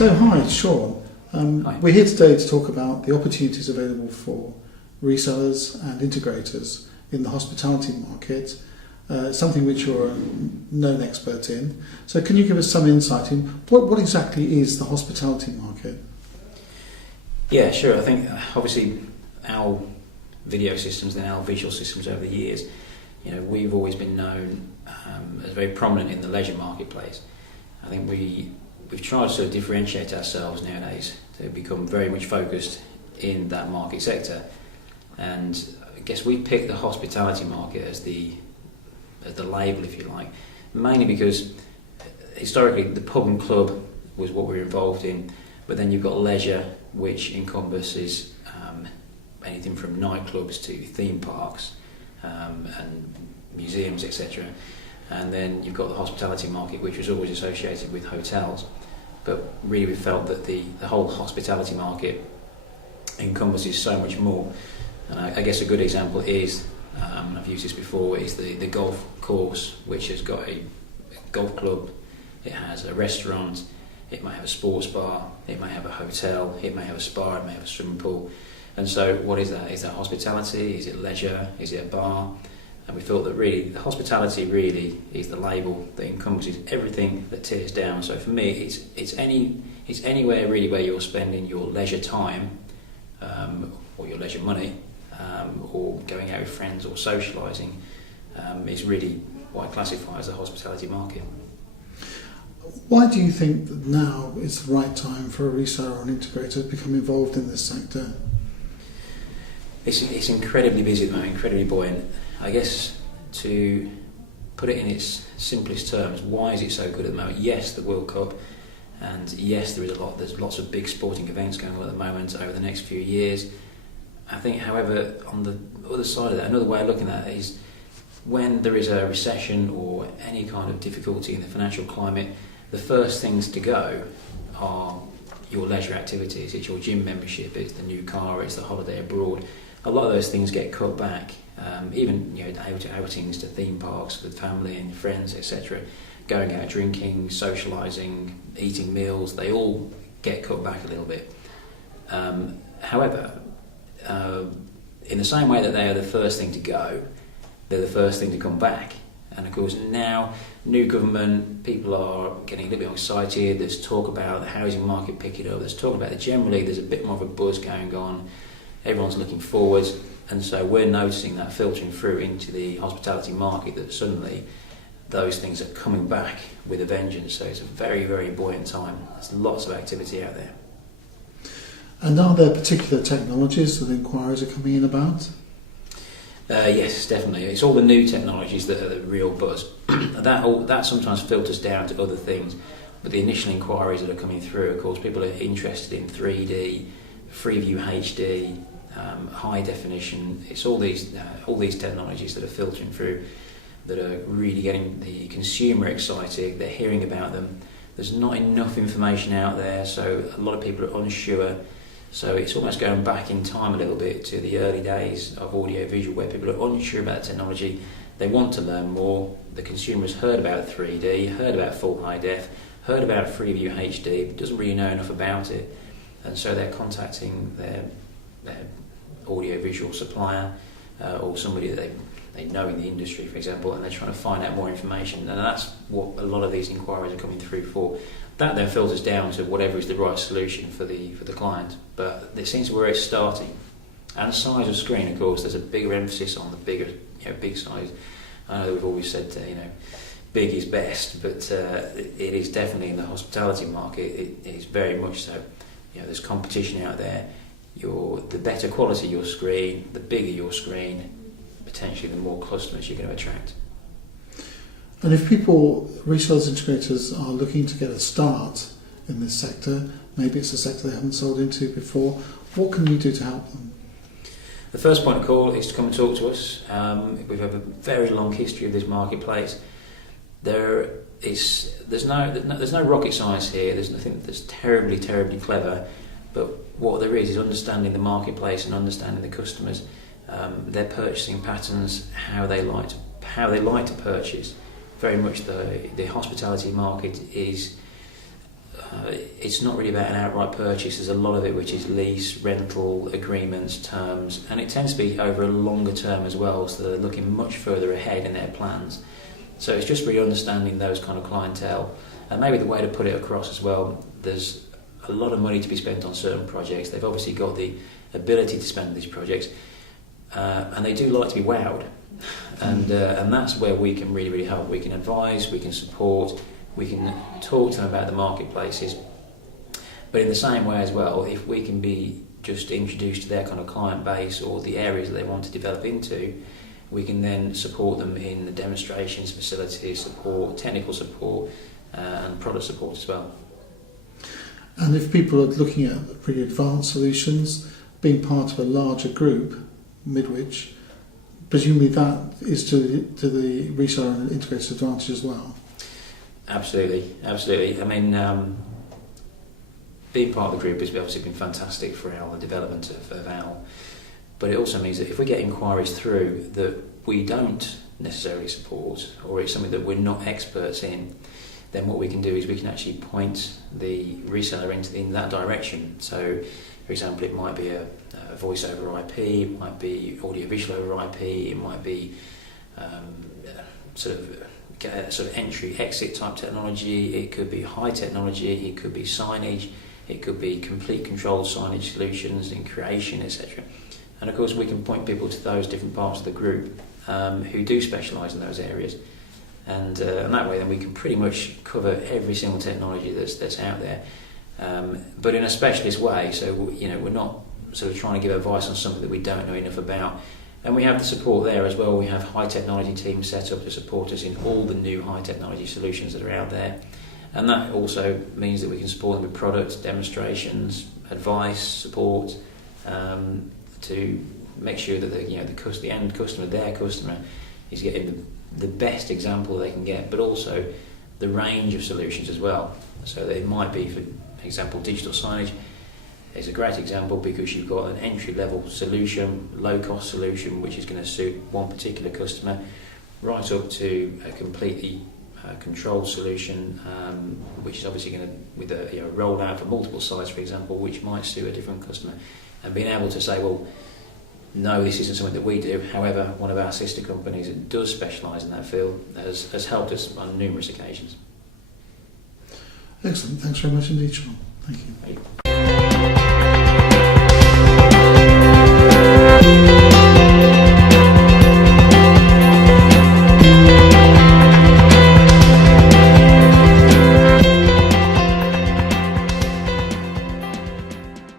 So hi, Shaun. Hi. We're here today to talk about the opportunities available for resellers and integrators in the hospitality market, something which you're a known expert in. So can you give us some insight in what exactly is the hospitality market? Yeah, sure. I think obviously our video systems and our visual systems over the years, we've always been known as very prominent in the leisure marketplace. I think we've tried to sort of differentiate ourselves nowadays to become very much focused in that market sector, and I guess we picked the hospitality market as the label, if you like, mainly because historically the pub and club was what we were involved in, but then you've got leisure, which encompasses anything from nightclubs to theme parks and museums, etc. And then you've got the hospitality market, which was always associated with hotels. But really we felt that the whole hospitality market encompasses so much more. And I guess a good example is, I've used this before, is the golf course, which has got a golf club, it has a restaurant, it may have a sports bar, it may have a hotel, it may have a spa, it may have a swimming pool. And so what is that? Is that hospitality? Is it leisure? Is it a bar? And we thought that really the hospitality really is the label that encompasses everything that tears down. So for me, it's anywhere really where you're spending your leisure time or your leisure money or going out with friends or socialising is really what I classify as the hospitality market. Why do you think that now is the right time for a reseller or an integrator to become involved in this sector? It's incredibly busy at the moment, incredibly buoyant. I guess to put it in its simplest terms, why is it so good at the moment? Yes, the World Cup, and yes, there's lots of big sporting events going on at the moment over the next few years. I think, however, on the other side of that, another way of looking at it is when there is a recession or any kind of difficulty in the financial climate, the first things to go are your leisure activities. It's your gym membership, it's the new car, it's the holiday abroad. A lot of those things get cut back. Even outings to theme parks with family and friends, etc. Going out drinking, socialising, eating meals, they all get cut back a little bit. However, in the same way that they are the first thing to go, they're the first thing to come back. And of course now, new government, people are getting a little bit excited. There's talk about the housing market picking up. There's talk about that generally there's a bit more of a buzz going on. Everyone's looking forwards. And so we're noticing that filtering through into the hospitality market, that suddenly those things are coming back with a vengeance. So it's a very, very buoyant time. There's lots of activity out there. And are there particular technologies that inquiries are coming in about? Yes, definitely. It's all the new technologies that are the real buzz. that sometimes filters down to other things. But the initial inquiries that are coming through, of course, people are interested in 3D, Freeview HD, high definition. It's all these technologies that are filtering through that are really getting the consumer excited. They're hearing about them. There's not enough information out there, so a lot of people are unsure. So it's almost going back in time a little bit to the early days of audio-visual, where people are unsure about the technology. They want to learn more. The consumer's heard about 3D, heard about full high def, heard about Freeview HD, but doesn't really know enough about it. And so they're contacting their audio-visual supplier or somebody that they know in the industry, for example, and they're trying to find out more information. And that's what a lot of these inquiries are coming through for. That then filters down to whatever is the right solution for the client. But it seems where it's starting. And size of screen, of course, there's a bigger emphasis on the big size. I know we've always said, big is best, but it is definitely in the hospitality market. It is very much so. There's competition out there. The better quality your screen, the bigger your screen, potentially the more customers you're going to attract. And if people, resellers, integrators, are looking to get a start in this sector, maybe it's a sector they haven't sold into before, what can you do to help them? The first point of call is to come and talk to us. We have a very long history of this marketplace. There's no rocket science here. There's nothing that's terribly clever. But what there is understanding the marketplace and understanding the customers, their purchasing patterns, how they like to purchase. Very much the hospitality market is it's not really about an outright purchase. There's a lot of it which is lease, rental, agreements, terms, and it tends to be over a longer term as well, so they're looking much further ahead in their plans. So it's just really understanding those kind of clientele. And maybe the way to put it across as well, there's a lot of money to be spent on certain projects. They've obviously got the ability to spend on these projects, and they do like to be wowed. And that's where we can really, really help. We can advise, we can support, we can talk to them about the marketplaces. But in the same way as well, if we can be just introduced to their kind of client base or the areas that they want to develop into, we can then support them in the demonstrations, facilities support, technical support, and product support as well. And if people are looking at really advanced solutions, being part of a larger group, Midwich, presumably that is to the reseller and integrator's advantage as well. Absolutely. I mean, being part of the group has obviously been fantastic for the development of OWL, but it also means that if we get inquiries through that we don't necessarily support, or it's something that we're not experts in, then what we can do is we can actually point the reseller in that direction. So, for example, it might be a voice over IP, it might be audio visual over IP, it might be sort of entry exit type technology, it could be high technology, it could be signage, it could be complete control signage solutions in creation, etc. And of course we can point people to those different parts of the group who do specialise in those areas, and that way then we can pretty much cover every single technology that's out there, but in a specialist way. So we're not sort of trying to give advice on something that we don't know enough about. And we have the support there as well. We have high technology teams set up to support us in all the new high technology solutions that are out there. And that also means that we can support them with products, demonstrations, advice, support, to make sure that the end customer, their customer, is getting the best example they can get, but also the range of solutions as well. So they might be, for example, digital signage is a great example because you've got an entry-level solution, low-cost solution, which is going to suit one particular customer, right up to a completely controlled solution, which is obviously going to, with a rollout for multiple sites, for example, which might suit a different customer. And being able to say, well, no, this isn't something that we do. However, one of our sister companies that does specialise in that field has helped us on numerous occasions. Excellent. Thanks very much indeed, Shaun. Thank you.